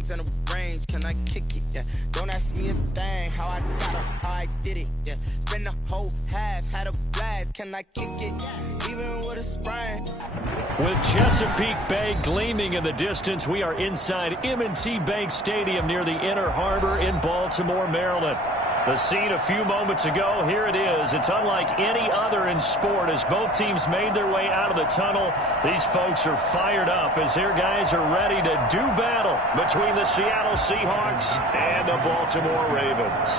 lanes and a range, can I kick it? Yeah. Don't ask me a thing, how I got it, how I did it. Yeah. Spend the whole half, had a blast, can I kick it? Even with a sprain. With Chesapeake Bay gleaming in the distance, we are inside M&T Bank Stadium near the Inner Harbor in Baltimore, Maryland. The scene a few moments ago, here it is. It's unlike any other in sport as both teams made their way out of the tunnel. These folks are fired up as their guys are ready to do battle between the Seattle Seahawks and the Baltimore Ravens.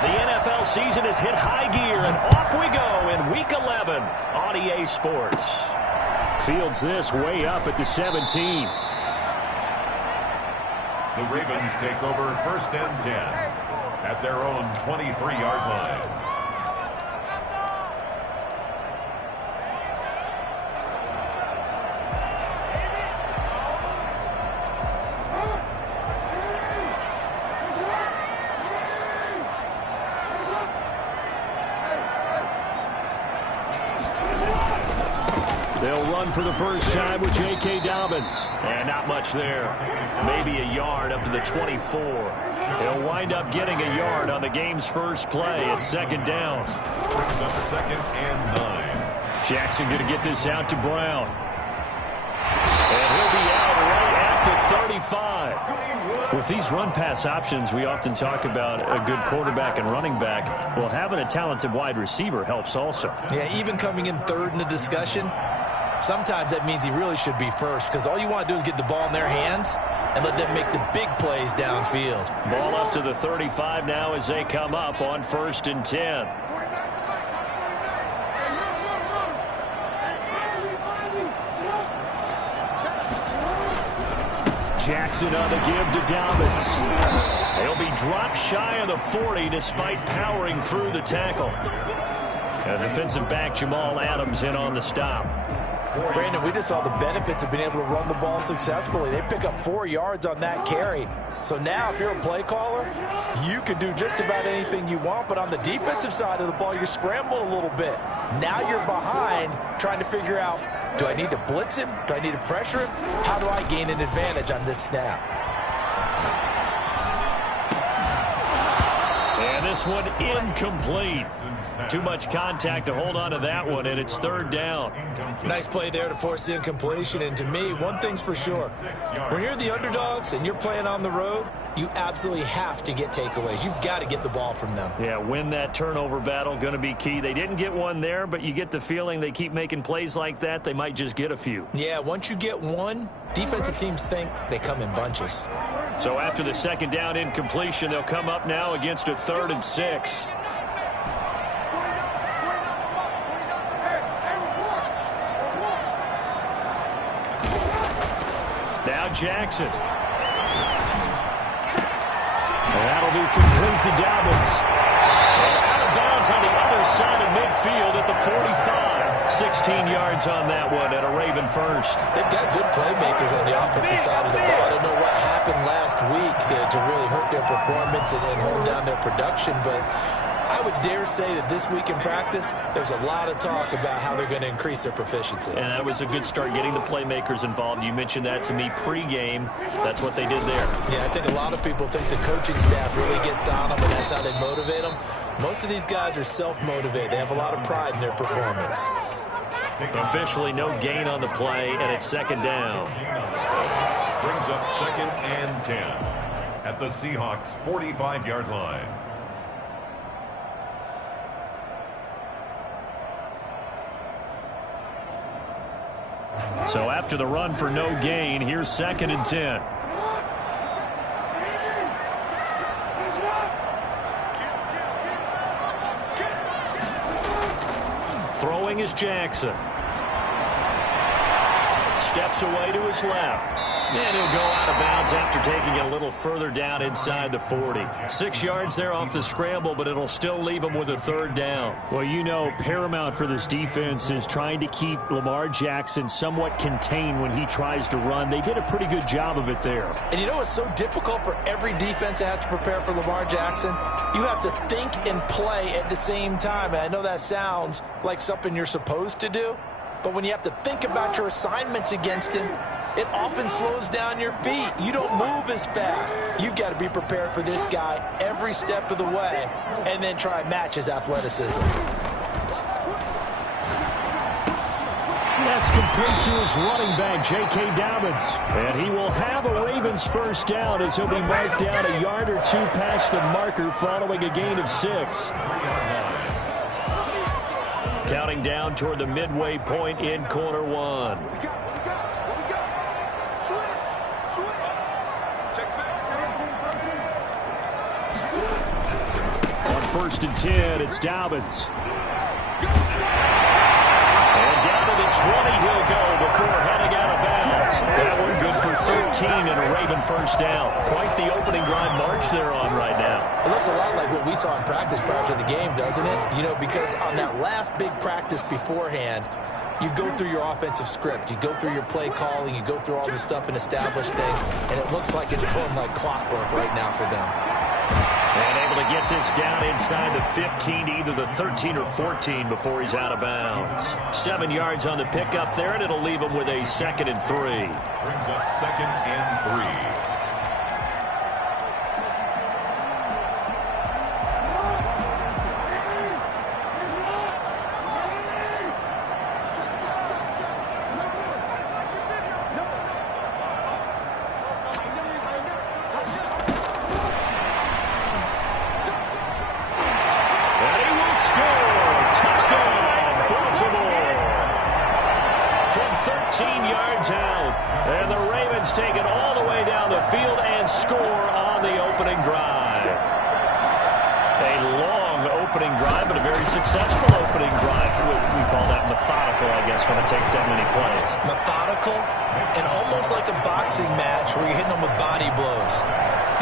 The NFL season has hit high gear, and off we go in Week 11 on EA Sports. Fields this way up at the 17. The Ravens take over 1st and 10 at their own 23-yard line. They'll run for the first time with J.K. Dobbins. And not much there. Maybe a yard up to the 24. He'll wind up getting a yard on the game's first play at 2nd down. Brings up 2nd and 9. Jackson going to get this out to Brown. And he'll be out right at the 35. With these run-pass options, we often talk about a good quarterback and running back. Well, having a talented wide receiver helps also. Yeah, even coming in third in the discussion, sometimes that means he really should be first because all you want to do is get the ball in their hands and let them make the big plays downfield. Ball up to the 35 now as they come up on 1st and 10. Jackson on the give to Dobbins. He'll be dropped shy of the 40 despite powering through the tackle. And defensive back Jamal Adams in on the stop. Brandon, we just saw the benefits of being able to run the ball successfully. They pick up 4 yards on that carry. So now if you're a play caller, you can do just about anything you want. But on the defensive side of the ball, you're scrambling a little bit. Now you're behind trying to figure out, do I need to blitz him? Do I need to pressure him? How do I gain an advantage on this snap? And this one incomplete. Too much contact to hold on to that one, and it's 3rd down. Nice play there to force the incompletion. And to me, one thing's for sure. When you're the underdogs and you're playing on the road, you absolutely have to get takeaways. You've got to get the ball from them. Yeah, win that turnover battle, going to be key. They didn't get one there, but you get the feeling they keep making plays like that, they might just get a few. Yeah, once you get one, defensive teams think they come in bunches. So after the 2nd down incompletion, they'll come up now against a 3rd and 6. Now Jackson. And that'll be complete to Dobbins. And out of bounds on the other side of midfield at the 45. 16 yards on that one and a Raven first. They've got good playmakers on the offensive side of the ball. I don't know what happened last week to really hurt their performance and hold down their production, but I would dare say that this week in practice, there's a lot of talk about how they're going to increase their proficiency. And that was a good start getting the playmakers involved. You mentioned that to me pregame. That's what they did there. Yeah, I think a lot of people think the coaching staff really gets on them, and that's how they motivate them. Most of these guys are self-motivated. They have a lot of pride in their performance. Officially no gain on the play, and it's 2nd down. Brings up 2nd and 10 at the Seahawks' 45-yard line. So after the run for no gain, here's 2nd and 10. Throwing is Jackson. Steps away to his left. And he'll go out of bounds after taking it a little further down inside the 40. 6 yards there off the scramble, but it'll still leave him with a 3rd down. Well, you know, paramount for this defense is trying to keep Lamar Jackson somewhat contained when he tries to run. They did a pretty good job of it there. And you know what's so difficult for every defense that has to prepare for Lamar Jackson? You have to think and play at the same time. And I know that sounds like something you're supposed to do, but when you have to think about your assignments against him, it often slows down your feet. You don't move as fast. You've got to be prepared for this guy every step of the way and then try and match his athleticism. That's compared to his running back, J.K. Dobbins. And he will have a Ravens first down as he'll be marked down a yard or two past the marker following a gain of 6. Counting down toward the midway point in quarter 1. On 1st and 10, it's Dobbins. And down to the 20 he'll go before heading out of bounds. That one good for 13 and a Raven first down. Quite the opening drive march they're on right now. It looks a lot like what we saw in practice prior to the game, doesn't it? You know, because on that last big practice beforehand, you go through your offensive script. You go through your play calling. You go through all this stuff and establish things. And it looks like it's going like clockwork right now for them. And able to get this down inside the 15, either the 13 or 14 before he's out of bounds. 7 yards on the pickup there, and it'll leave him with a 2nd and 3. Brings up 2nd and 3. And the Ravens take it all the way down the field and score on the opening drive. A long opening drive, but a very successful opening drive. We call that methodical, I guess, when it takes that many plays. Methodical and almost like a boxing match where you're hitting them with body blows.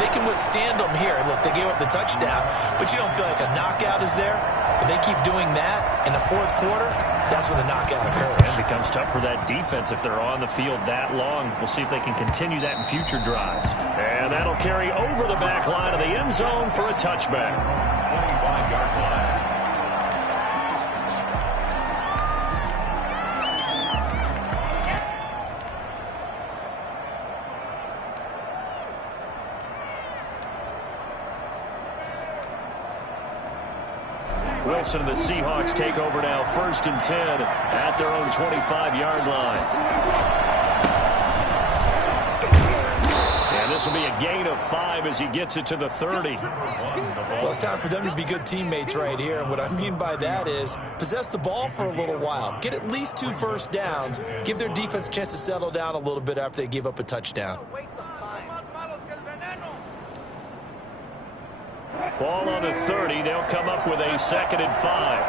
They can withstand them here. Look, they gave up the touchdown, but you don't feel like a knockout is there. But they keep doing that in the 4th quarter. That's when the knockout occurs. It becomes tough for that defense if they're on the field that long. We'll see if they can continue that in future drives. And that'll carry over the back line of the end zone for a touchback. 25-yard line. Wilson and the Seahawks take over now, 1st and 10 at their own 25-yard line. And this will be a gain of 5 as he gets it to the 30. Well, it's time for them to be good teammates right here. And what I mean by that is possess the ball for a little while. Get at least 2 first downs. Give their defense a chance to settle down a little bit after they give up a touchdown. Ball on the 30. They'll come up with a 2nd and 5.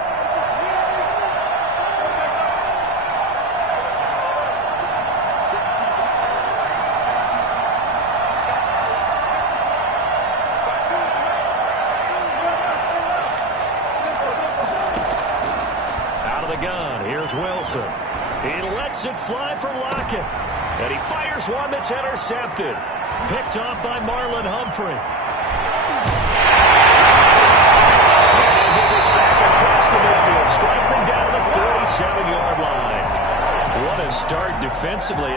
Out of the gun. Here's Wilson. He lets it fly for Lockett. And he fires one that's intercepted. Picked off by Marlon Humphrey. The midfield, striking down the 47-yard line. What a start defensively.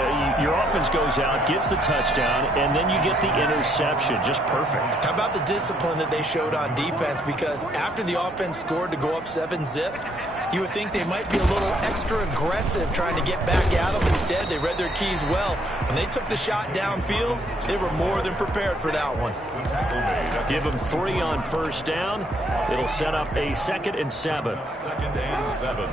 Your offense goes out, gets the touchdown, and then you get the interception. Just perfect. How about the discipline that they showed on defense? Because after the offense scored to go up 7-zip, you would think they might be a little extra aggressive trying to get back at them. Instead, they read their keys well. When they took the shot downfield, they were more than prepared for that one. Give them 3 on first down. It'll set up a 2nd and 7. 2nd and 7.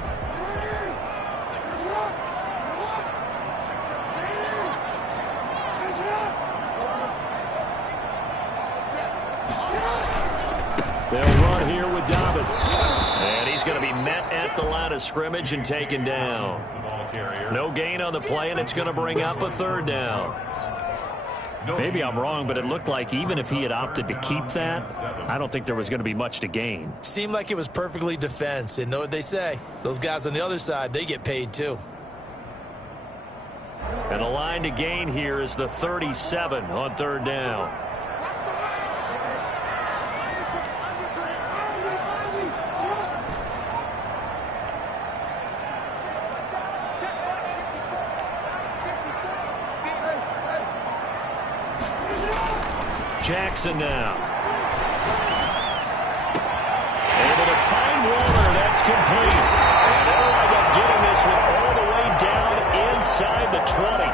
They'll run here with Dobbins. And he's going to be met at the line of scrimmage and taken down. No gain on the play, and it's going to bring up a 3rd down. Maybe I'm wrong, but it looked like even if he had opted to keep that, I don't think there was going to be much to gain. Seemed like it was perfectly defense. And know what they say? Those guys on the other side, they get paid too. And the line to gain here is the 37 on 3rd down. Jackson now. Able to find Warner. That's complete. And they'll end up getting this one all the way down inside the 20.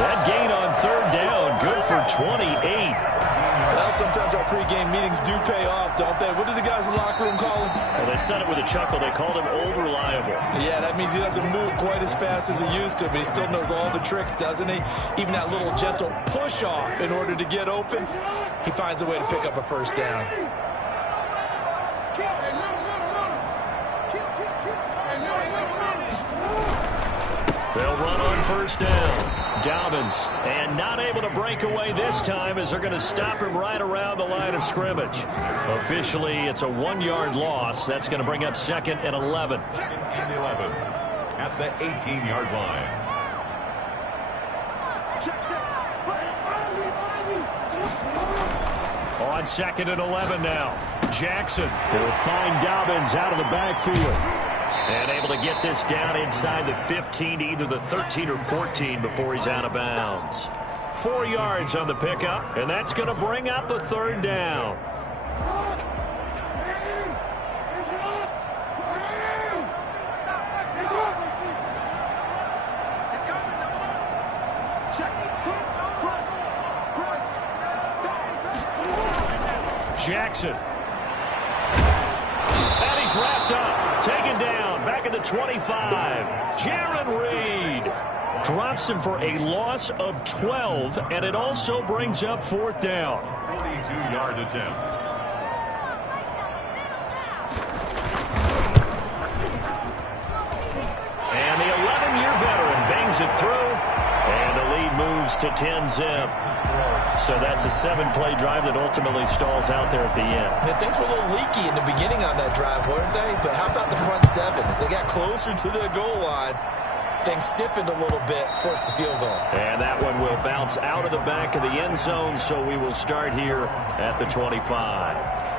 That gain on third down, good for 28. Well, sometimes our pregame meetings do pay off, don't they? What do the guys in the locker room call him? Well, they said it with a chuckle. They called him old reliable. Yeah, that means he doesn't move quite as fast as he used to, but he still knows all the tricks, doesn't he? Even that little gentle push-off in order to get open, he finds a way to pick up a first down. They'll run on first down. Dobbins, and not able to break away this time as they're going to stop him right around the line of scrimmage. Officially, it's a 1-yard loss. That's going to bring up 2nd and 11. 2nd and 11 at the 18-yard line. On 2nd and 11 now. Jackson will find Dobbins out of the backfield. And able to get this down inside the 15, either the 13 or 14 before he's out of bounds. 4 yards on the pickup, and that's going to bring up a third down. Jackson. And he's wrapped up, taken down, back at the 25. Jaron Reed drops him for a loss of 12, and it also brings up 4th down. 42-yard attempt. And the 11-year veteran bangs it through, and the lead moves to 10-zip. So that's a 7-play drive that ultimately stalls out there at the end. Yeah, things were a little leaky in the beginning on that drive, weren't they? But how about the front 7? As they got closer to the goal line, things stiffened a little bit, forced the field goal. And that one will bounce out of the back of the end zone, so we will start here at the 25.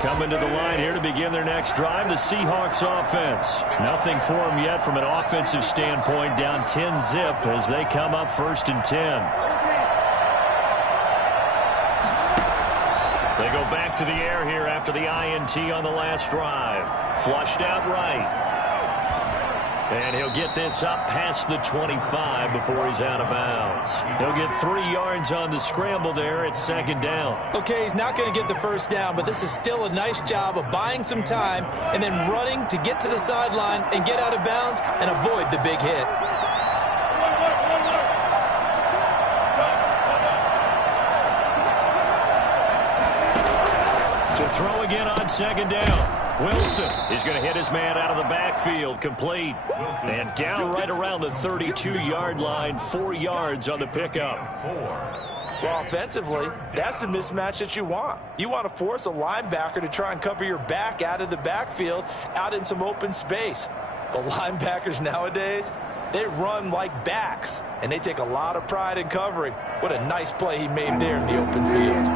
Coming to the line here to begin their next drive, the Seahawks offense. Nothing for them yet from an offensive standpoint, down 10-zip as they come up 1st and 10. They go back to the air here after the INT on the last drive. Flushed out right. And he'll get this up past the 25 before he's out of bounds. He'll get 3 yards on the scramble there at 2nd down. Okay, he's not going to get the first down, but this is still a nice job of buying some time and then running to get to the sideline and get out of bounds and avoid the big hit. To throw again on 2nd down. Wilson is going to hit his man out of the backfield, complete. And down right around the 32-yard line, 4 yards on the pickup. Well, offensively, that's the mismatch that you want. You want to force a linebacker to try and cover your back out of the backfield, out in some open space. The linebackers nowadays, they run like backs, and they take a lot of pride in covering. What a nice play he made there in the open field.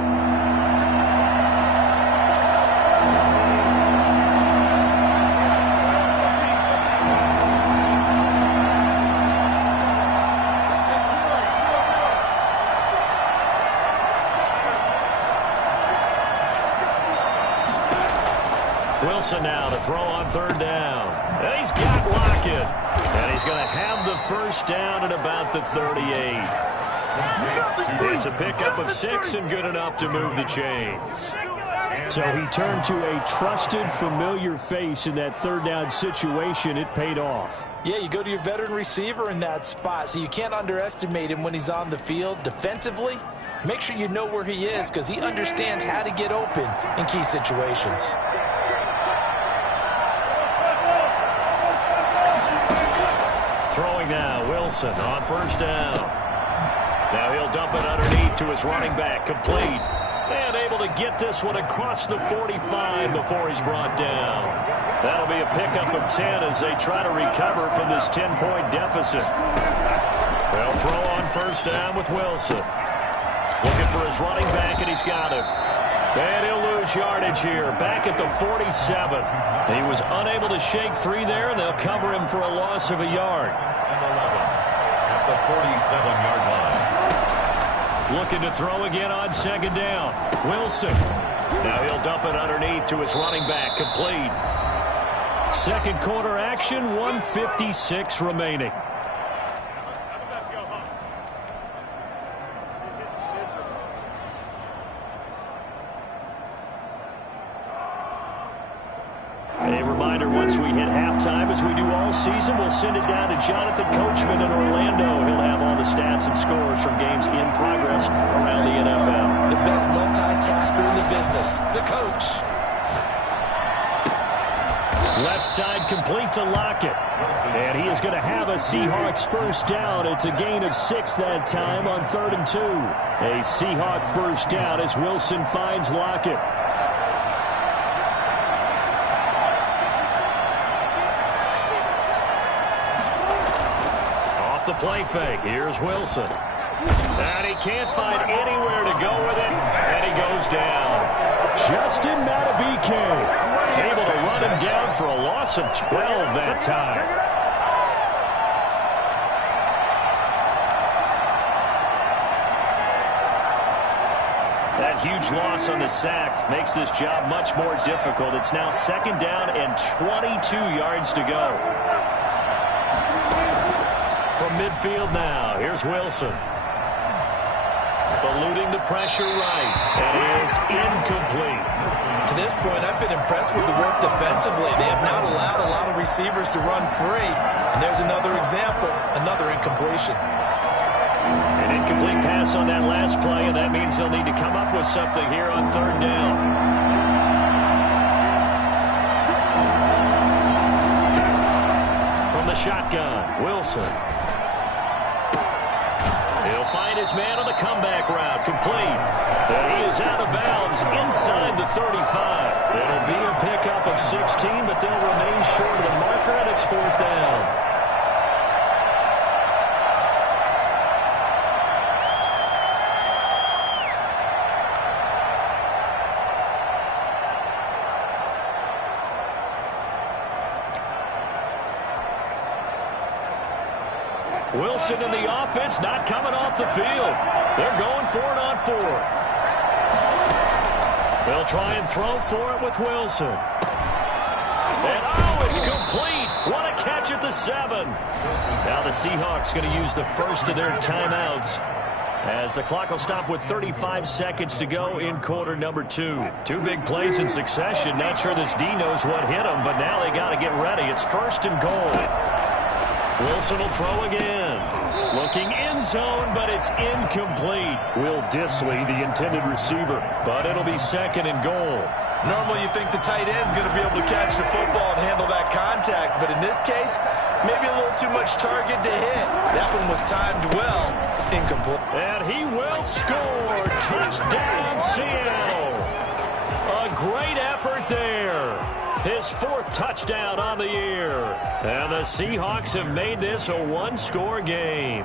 Wilson now to throw on 3rd down. And he's got Lockett. And he's going to have the first down at about the 38. It's a pickup of 6 and good enough to move the chains. So he turned to a trusted, familiar face in that 3rd down situation. It paid off. Yeah, you go to your veteran receiver in that spot, so you can't underestimate him when he's on the field defensively. Make sure you know where he is because he understands how to get open in key situations. Throwing now, Wilson on 1st down. Now he'll dump it underneath to his running back, complete. And able to get this one across the 45 before he's brought down. That'll be a pickup of 10 as they try to recover from this 10-point deficit. They'll throw on 1st down with Wilson. Looking for his running back, and he's got him. And he'll lose yardage here, back at the 47. He was unable to shake free there, and they'll cover him for a loss of a yard. And 11 at the 47-yard line. Looking to throw again on second down. Wilson. Now he'll dump it underneath to his running back, complete. Second quarter action, 1:56 remaining. A reminder, once we hit halftime, as we do all season, we'll send it down to Jonathan Coachman in Orlando. He'll have all the stats and scores from games in progress around the NFL. The best multitasker in the business, the coach. Left side complete to Lockett. And he is going to have a Seahawks first down. It's a gain of 6 that time on 3rd and 2. A Seahawk first down as Wilson finds Lockett. Off the play fake. Here's Wilson. And he can't find anywhere to go with it. And he goes down. Justin Matabike able to run him down for a loss of 12 that time. That huge loss on the sack makes this job much more difficult. It's now second down and 22 yards to go. From midfield now, here's Wilson. Eluding the pressure right. And it is incomplete. To this point, I've been impressed with the work defensively. They have not allowed a lot of receivers to run free. And there's another example, another incompletion. An incomplete pass on that last play, and that means they'll need to come up with something here on 3rd down. From the shotgun, Wilson. He'll find his man on the comeback route, complete. And he is out of bounds inside the 35. It'll be a pickup of 16, but they'll remain short of the marker, and it's 4th down. Wilson in the offense not coming off the field. They're going for it on 4th. They'll try and throw for it with Wilson. And it's complete. What a catch at the 7. Now the Seahawks going to use the first of their timeouts as the clock will stop with 35 seconds to go in quarter number 2. 2 big plays in succession. Not sure this D knows what hit them, but now they got to get ready. It's 1st and goal. Wilson will throw again. Looking end zone, but it's incomplete. Will Dissly, the intended receiver, but it'll be 2nd and goal. Normally you think the tight end's going to be able to catch the football and handle that contact, but in this case, maybe a little too much target to hit. That one was timed well. Incomplete. And he will score. Touchdown, Seattle. A great effort there. His 4th touchdown on the year. And the Seahawks have made this a 1-score game.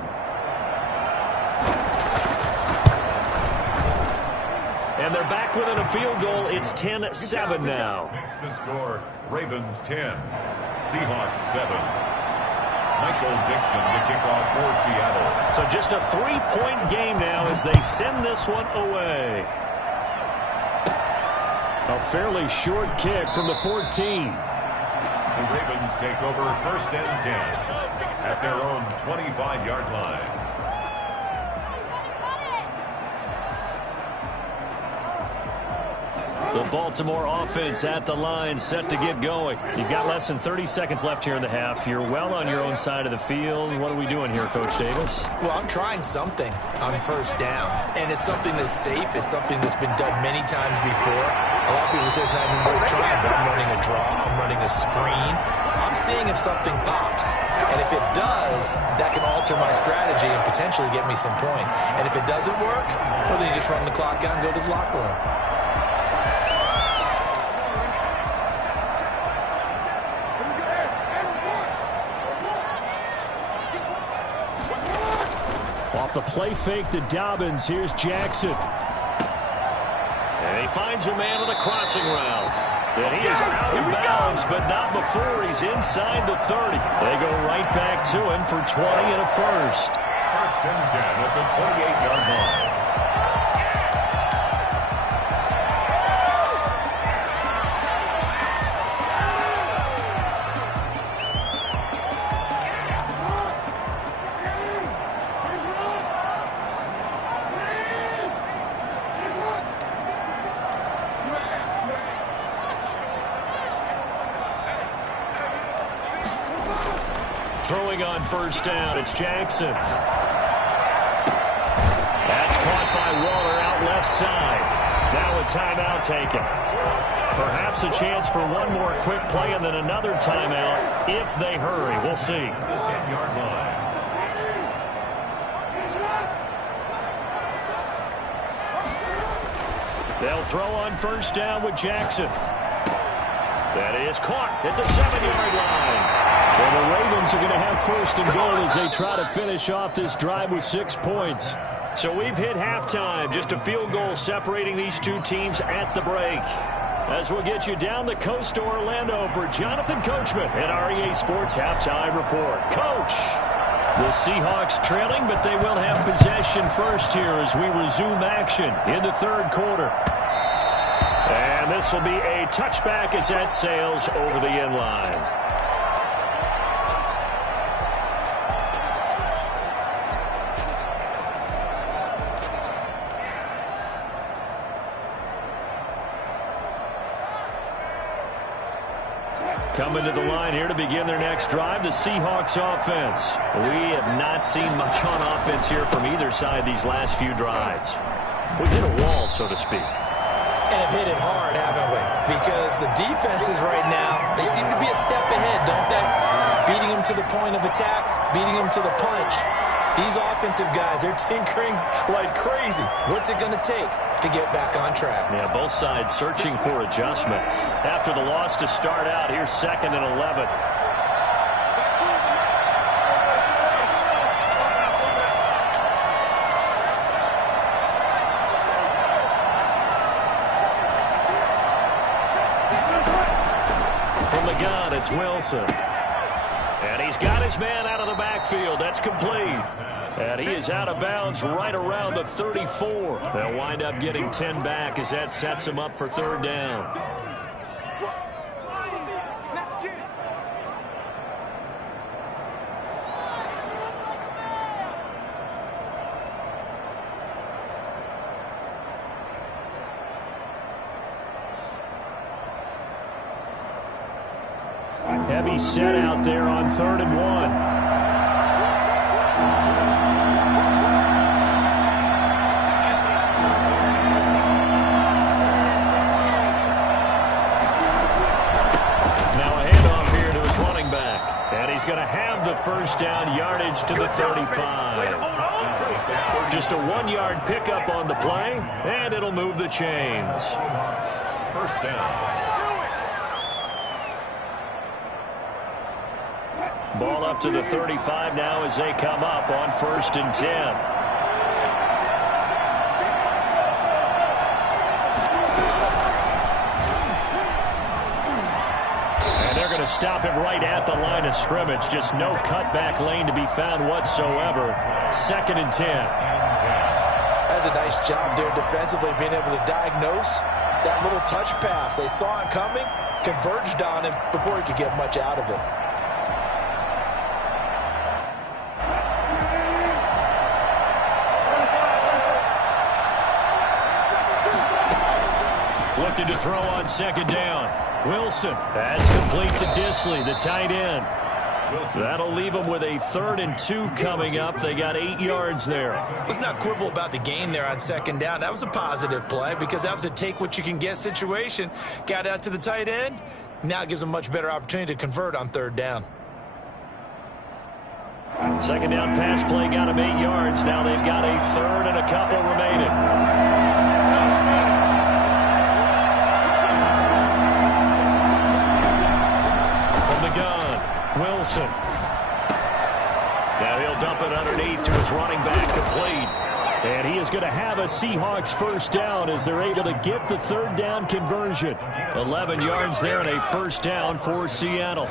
And they're back within a field goal. It's 10-7 now. Makes the score. Ravens 10. Seahawks 7. Michael Dixon to kick off for Seattle. So just a 3-point game now as they send this one away. A fairly short kick from the 14. The Ravens take over 1st and 10 at their own 25-yard line. The Baltimore offense at the line, set to get going. You've got less than 30 seconds left here in the half. You're well on your own side of the field. What are we doing here, Coach Davis? Well, I'm trying something on 1st down, and it's something that's safe. It's something that's been done many times before. A lot of people say it's not even worth trying, but I'm running a draw. I'm running a screen. I'm seeing if something pops. And if it does, that can alter my strategy and potentially get me some points. And if it doesn't work, well, then you just run the clock out and go to the locker room. Off the play fake to Dobbins. Here's Jackson. And he finds a man on the crossing route. And he is out of bounds, but not before he's inside the 30. They go right back to him for 20 and a first. First and 10 at the 28-yard line. Throwing on first down, it's Jackson. That's caught by Waller out left side. Now a timeout taken. Perhaps a chance for one more quick play and then another timeout if they hurry. We'll see. 10-yard line. They'll throw on first down with Jackson. That is caught at the 7-yard line. Well, the Ravens are going to have first and goal as they try to finish off this drive with 6 points. So we've hit halftime. Just a field goal separating these two teams at the break. As we'll get you down the coast to Orlando for Jonathan Coachman at REA Sports Halftime Report. Coach! The Seahawks trailing, but they will have possession first here as we resume action in the third quarter. And this will be a touchback as that sails over the end line. Coming to the line here to begin their next drive, the Seahawks offense. We have not seen much on offense here from either side these last few drives. We've hit a wall, so to speak. And have hit it hard, haven't we? Because the defenses right now, they seem to be a step ahead, don't they? Beating them to the point of attack, beating them to the punch. These offensive guys, they're tinkering like crazy. What's it going to take to get back on track? Yeah, both sides searching for adjustments. After the loss to start out, here's 2nd and 11. From the gun, it's Wilson. And he's got his man out of the backfield. That's complete. And he is out of bounds right around the 34. They'll wind up getting 10 back as that sets him up for third down. Heavy set out there on 3rd and 1. He's going to have the first down, yardage to the 35. Just a 1-yard pickup on the play, and it'll move the chains. First down. Ball up to the 35 now as they come up on 1st and 10. Stop him right at the line of scrimmage. Just no cutback lane to be found whatsoever. 2nd and 10. That's a nice job there defensively, being able to diagnose that little touch pass. They saw it coming, converged on him before he could get much out of it. Looking to throw on 2nd down. Wilson, that's complete to Disley, the tight end. That'll leave them with a 3rd and 2 coming up. They got 8 yards there. Let's not quibble about the gain there on 2nd down. That was a positive play because that was a take-what-you-can-get situation. Got out to the tight end. Now it gives them a much better opportunity to convert on 3rd down. 2nd down pass play got them 8 yards. Now they've got a 3rd and a couple remaining. Wilson. Now he'll dump it underneath to his running back complete. And he is going to have a Seahawks first down as they're able to get the third down conversion. 11 yards there and a first down for Seattle.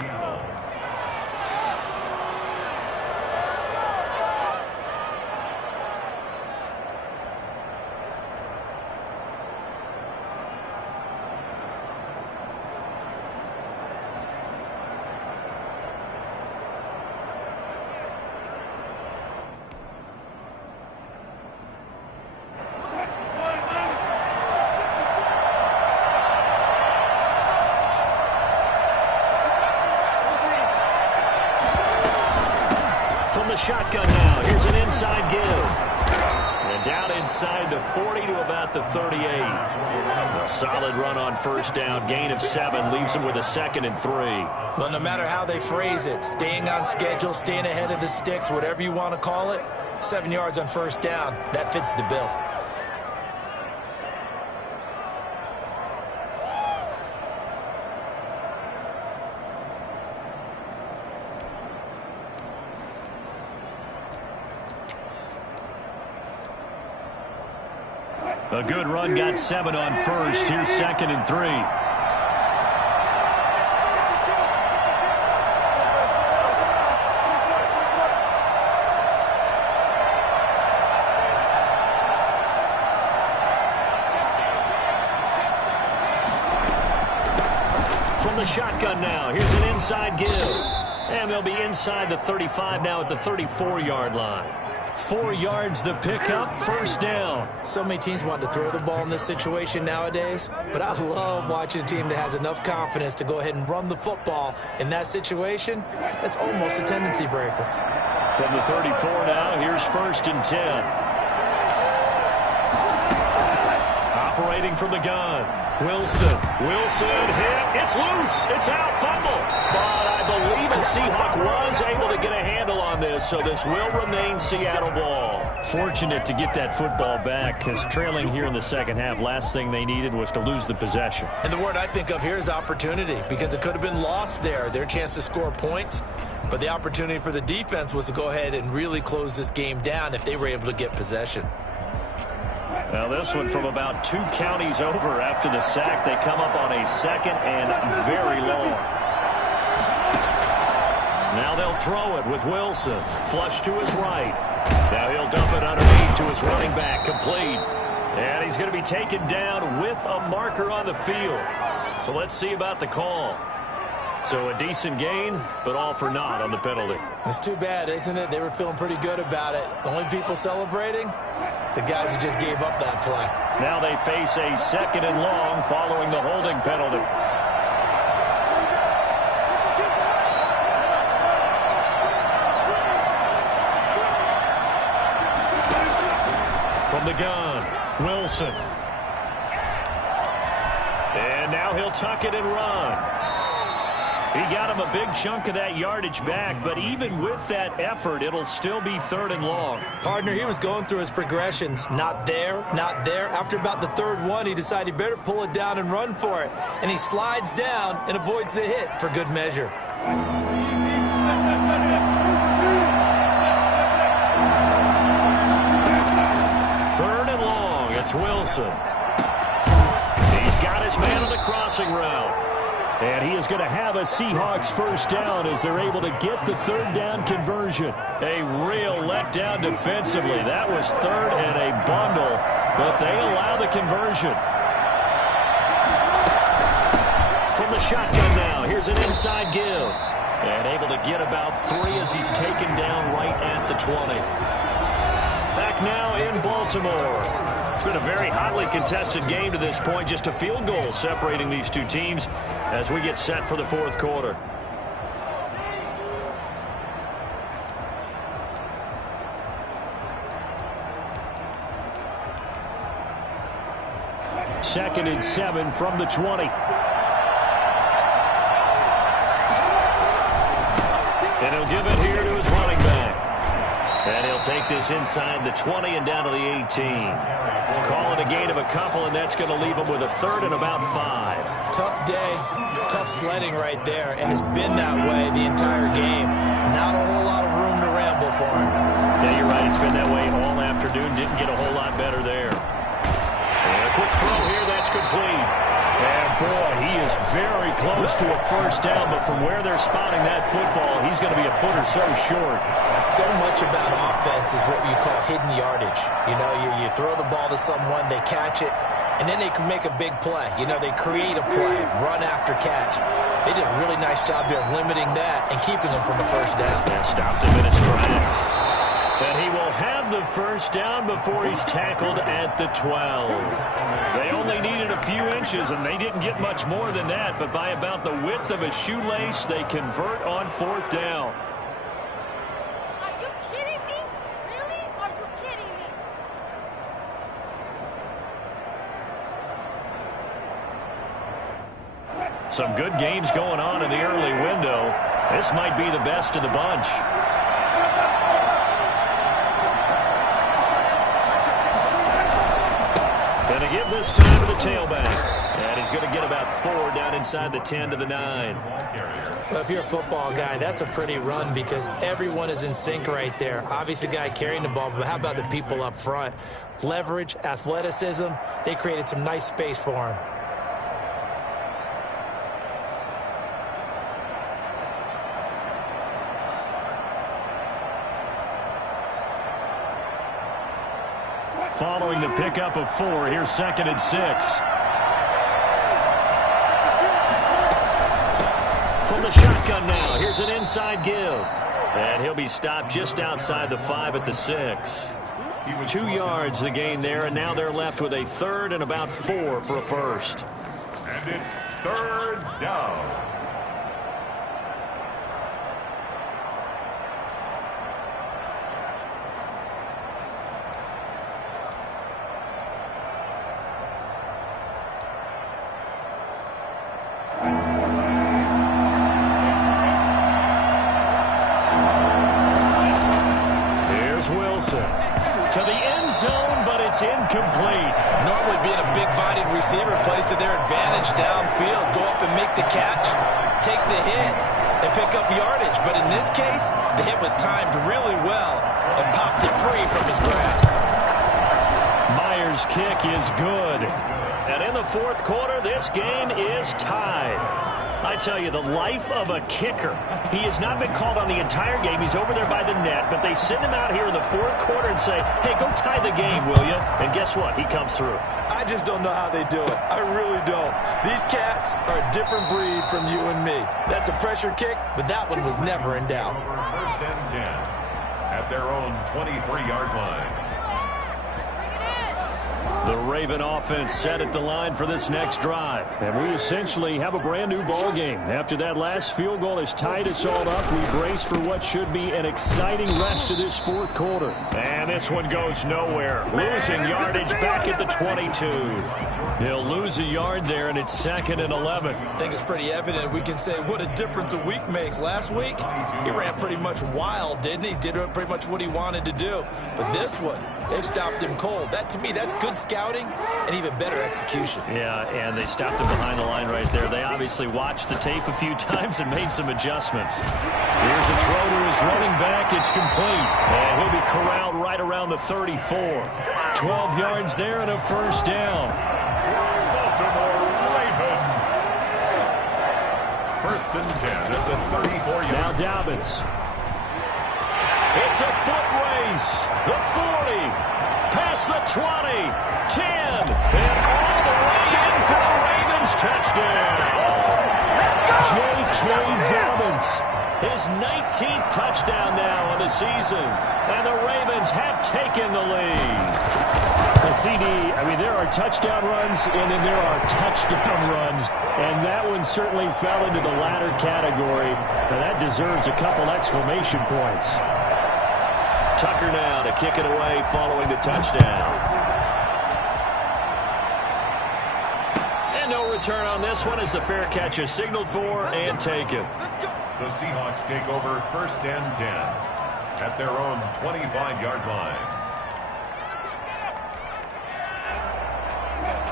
Shotgun now. Here's an inside give. And down inside the 40 to about the 38. A solid run on first down. Gain of 7 leaves them with a 2nd and 3. Well, no matter how they phrase it, staying on schedule, staying ahead of the sticks, whatever you want to call it, 7 yards on first down, that fits the bill. A good run, got 7 on first. Here's 2nd and 3. From the shotgun now, here's an inside give. And they'll be inside the 35 now at the 34-yard line. 4 yards the pickup, first down. So many teams want to throw the ball in this situation nowadays, but I love watching a team that has enough confidence to go ahead and run the football. In that situation, that's almost a tendency breaker. From the 34 now, here's 1st and 10. Operating from the gun. Wilson hit. It's loose. It's out. Fumble. But I believe a Seahawk was able to get a handle on this, so this will remain Seattle ball. Fortunate to get that football back, because trailing here in the second half, last thing they needed was to lose the possession. And the word I think of here is opportunity, because it could have been lost there. Their chance to score points, but the opportunity for the defense was to go ahead and really close this game down if they were able to get possession. Now this one from about 2 counties over after the sack. They come up on a 2nd and very long. Now they'll throw it with Wilson. Flush to his right. Now he'll dump it underneath to his running back. Complete. And he's going to be taken down with a marker on the field. So let's see about the call. So a decent gain, but all for naught on the penalty. It's too bad, isn't it? They were feeling pretty good about it. The only people celebrating, the guys who just gave up that play. Now they face a 2nd and long following the holding penalty. From the gun, Wilson. And now he'll tuck it and run. He got him a big chunk of that yardage back, but even with that effort, it'll still be 3rd and long. Partner, he was going through his progressions. Not there, not there. After about the 3rd one, he decided he better pull it down and run for it. And he slides down and avoids the hit for good measure. 3rd and long, it's Wilson. He's got his man on the crossing route. And he is going to have a Seahawks first down as they're able to get the third down conversion. A real letdown defensively. That was 3rd and a bundle, but they allow the conversion. From the shotgun now, here's an inside give. And able to get about 3 as he's taken down right at the 20. Back now in Baltimore. It's been a very hotly contested game to this point. Just a field goal separating these two teams as we get set for the 4th quarter. Second and 7 from the 20. And he'll give it here to his running back. And he'll take this inside the 20 and down to the 18. Call it a gain of a couple, and that's going to leave him with a 3rd and about 5. Tough day, tough sledding right there, and it's been that way the entire game. Not a whole lot of room to ramble for him. Yeah, you're right. It's been that way all afternoon. Didn't get a whole lot better there. And a quick throw here. That's complete. And, boy, he is very close to a first down. But from where they're spotting that football, he's going to be a foot or so short. So much about offense is what you call hidden yardage. You know, you throw the ball to someone, they catch it, and then they can make a big play. You know, they create a play, run after catch. They did a really nice job there of limiting that and keeping them from a first down. And stopped him in his tracks. And he will have the first down before he's tackled at the 12. They only needed a few inches, and they didn't get much more than that. But by about the width of a shoelace, they convert on fourth down. Are you kidding me? Really? Are you kidding me? Some good games going on in the early window. This might be the best of the bunch. Going to give this time to the tailback. And he's going to get about 4 down inside the 10 to the 9. Well, if you're a football guy, that's a pretty run because everyone is in sync right there. Obviously, the guy carrying the ball, but how about the people up front? Leverage, athleticism, they created some nice space for him. Following the pickup of 4, here's 2nd and 6. From the shotgun now, here's an inside give. And he'll be stopped just outside the 5 at the 6. 2 yards the gain there, and now they're left with a 3rd and about 4 for a first. And it's 3rd down. To the end zone, but it's incomplete. Normally being a big-bodied receiver plays to their advantage downfield. Go up and make the catch, take the hit, and pick up yardage. But in this case, the hit was timed really well and popped it free from his grasp. Myers' kick is good. And in the 4th quarter, this game is tied. I tell you, the life of a kicker. He has not been called on the entire game. He's over there by the net, but they send him out here in the 4th quarter and say, hey, go tie the game, will you? And guess what? He comes through. I just don't know how they do it. I really don't. These cats are a different breed from you and me. That's a pressure kick, but that one was never in doubt. 1st and 10 at their own 23-yard line. The Raven offense set at the line for this next drive. And we essentially have a brand new ball game. After that last field goal has tied us all up, we brace for what should be an exciting rest of this 4th quarter. And this one goes nowhere. Losing yardage back at the 22. He'll lose a yard there, and it's 2nd and 11. I think it's pretty evident we can say what a difference a week makes. Last week, he ran pretty much wild, didn't he? Did pretty much what he wanted to do. But this one, they stopped him cold. That, to me, that's good scouting and even better execution. Yeah, and they stopped him behind the line right there. They obviously watched the tape a few times and made some adjustments. Here's a throw to his running back. It's complete. And he'll be corralled right around the 34. 12 yards there and a first down. Baltimore Raven. 1st and 10 at the 34-yard. Now Dobbins. It's a foot race. The 40. Past the 20. 10. And all the way in for the Ravens touchdown. J.K. Dobbins. His 19th touchdown now on the season. And the Ravens have taken the lead. A CD, I mean, there are touchdown runs, and then there are touchdown runs. And that one certainly fell into the latter category. And that deserves a couple exclamation points. Tucker now to kick it away following the touchdown. And no return on this one as the fair catch is signaled for and taken. The Seahawks take over 1st and 10 at their own 25-yard line.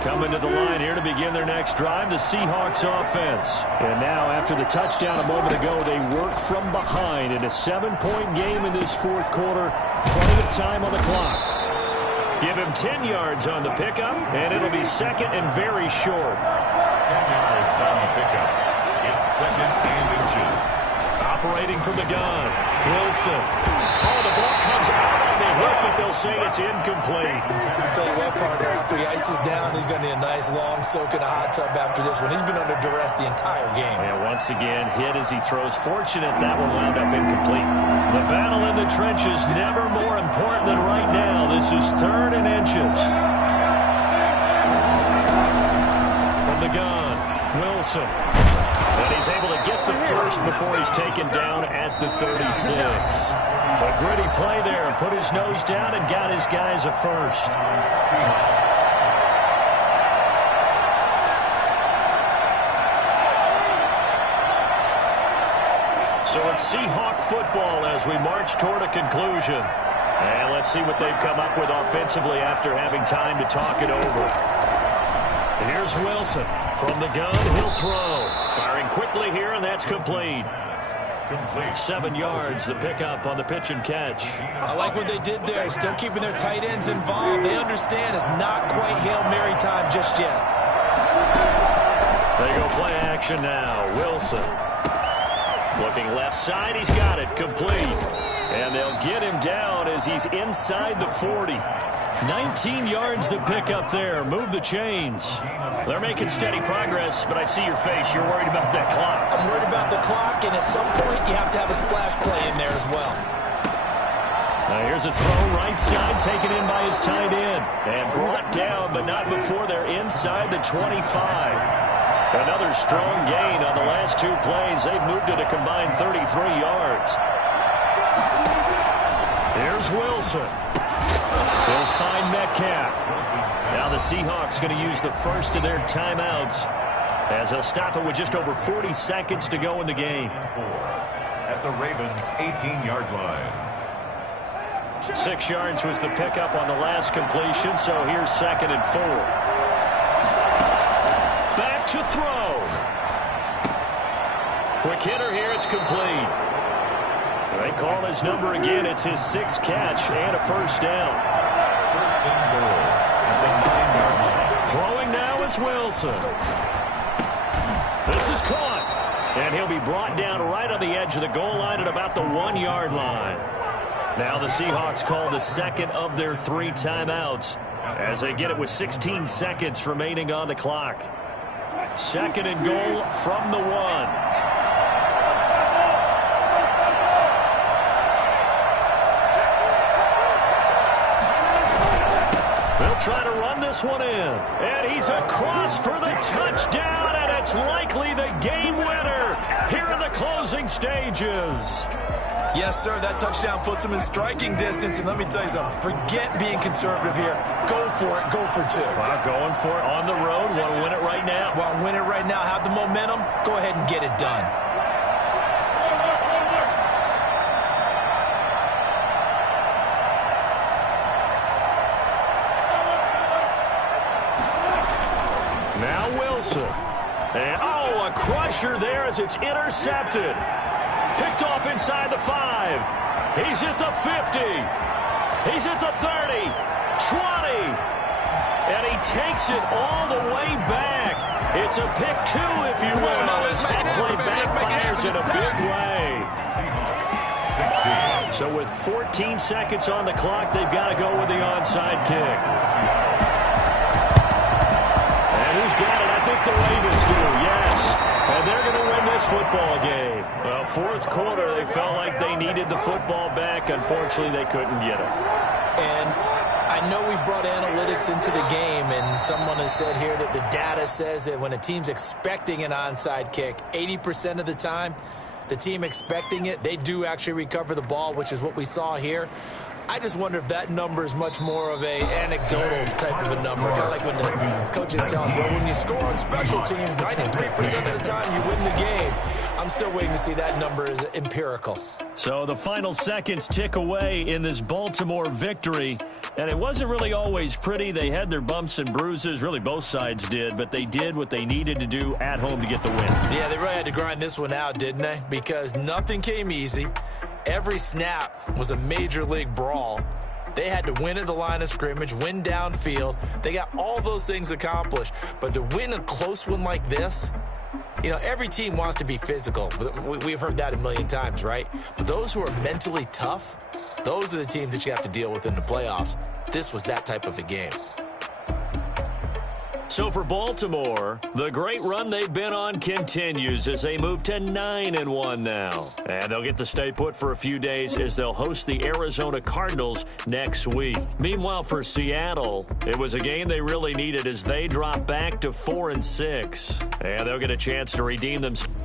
Coming to the line here to begin their next drive, the Seahawks offense. And now, after the touchdown a moment ago, they work from behind in a 7-point game in this fourth quarter. Plenty of time on the clock. Give him 10 yards on the pickup, and it'll be second and very short. 10 yards on the pickup. It's second and inches. Operating from the gun, Wilson. Oh, the ball comes out on the hip, but they'll say it's incomplete. I'll tell you what, partner, after he ices down, he's going to need a nice long soak in a hot tub after this one. He's been under duress the entire game. And once again, hit as he throws. Fortunate that one wound up incomplete. The battle in the trenches, never more important than right now. This is third and inches. From the gun, Wilson. And he's able to get the first before he's taken down at the 36. A gritty play there. Put his nose down and got his guys a first. So it's Seahawk football as we march toward a conclusion. And let's see what they've come up with offensively after having time to talk it over. Here's Wilson. From the gun, he'll throw. Firing quickly here, and that's complete. 7 yards, the pickup on the pitch and catch. I like what they did there, still keeping their tight ends involved. They understand it's not quite Hail Mary time just yet. They go play action now. Wilson. Looking left side, he's got it, complete. And they'll get him down as he's inside the 40. 19 yards to pick up there. Move the chains. They're making steady progress, but I see your face. You're worried about that clock. I'm worried about the clock, and at some point you have to have a splash play in there as well. Now here's a throw right side, taken in by his tight end. And brought down, but not before they're inside the 25. Another strong gain on the last two plays. They've moved it a combined 33 yards. Here's Wilson. They'll find Metcalf. Now the Seahawks going to use the first of their timeouts as they'll stop it with just over 40 seconds to go in the game. At the Ravens' 18-yard line. 6 yards was the pickup on the last completion, so here's 2nd and 4. Back to throw. Quick hitter here, it's complete. They call his number again. It's his 6th catch and a first down. First and goal at the 9-yard line. Throwing now is Wilson. This is caught. And he'll be brought down right on the edge of the goal line at about the 1-yard line. Now the Seahawks call the second of their 3 timeouts as they get it with 16 seconds remaining on the clock. 2nd and goal from the 1. They'll try to run this one in. And he's across for the touchdown, and it's likely the game winner here in the closing stages. Yes, sir, that touchdown puts him in striking distance, and let me tell you something. Forget being conservative here. Go for it. Go for 2. Well, going for it on the road. Want to win it right now. Want to win it right now. Have the momentum. Go ahead and get it done. Now Wilson. And, oh, a crusher there as it's intercepted. Picked off inside the 5. He's at the 50. He's at the 30. 20. And he takes it all the way back. It's a pick 2, if you will, as that play backfires in a big way. 16. So with 14 seconds on the clock, they've got to go with the onside kick. Who's got it? I think the Ravens do, yes. And they're going to win this football game. Well, fourth quarter, they felt like they needed the football back. Unfortunately, they couldn't get it. And I know we brought analytics into the game, and someone has said here that the data says that when a team's expecting an onside kick, 80% of the time, the team expecting it, they do actually recover the ball, which is what we saw here. I just wonder if that number is much more of a anecdotal type of a number. Kind of like when the coaches tell us, well, when you score on special teams, 93% of the time you win the game. I'm still waiting to see that number is empirical. So the final seconds tick away in this Baltimore victory And it wasn't really always pretty. They had their bumps and bruises. Really, both sides did. But they did what they needed to do at home to get the win. Yeah, they really had to grind this one out, didn't they? Because nothing came easy. Every snap was a major league brawl. They had to win at the line of scrimmage, win downfield. They got all those things accomplished. But to win a close one like this, you know, every team wants to be physical. We've heard that a million times, right? But those who are mentally tough, those are the teams that you have to deal with in the playoffs. This was that type of a game. So for Baltimore, the great run they've been on continues as they move to 9-1 now. And they'll get to stay put for a few days as they'll host the Arizona Cardinals next week. Meanwhile, for Seattle, it was a game they really needed as they drop back to 4-6. And they'll get a chance to redeem themselves.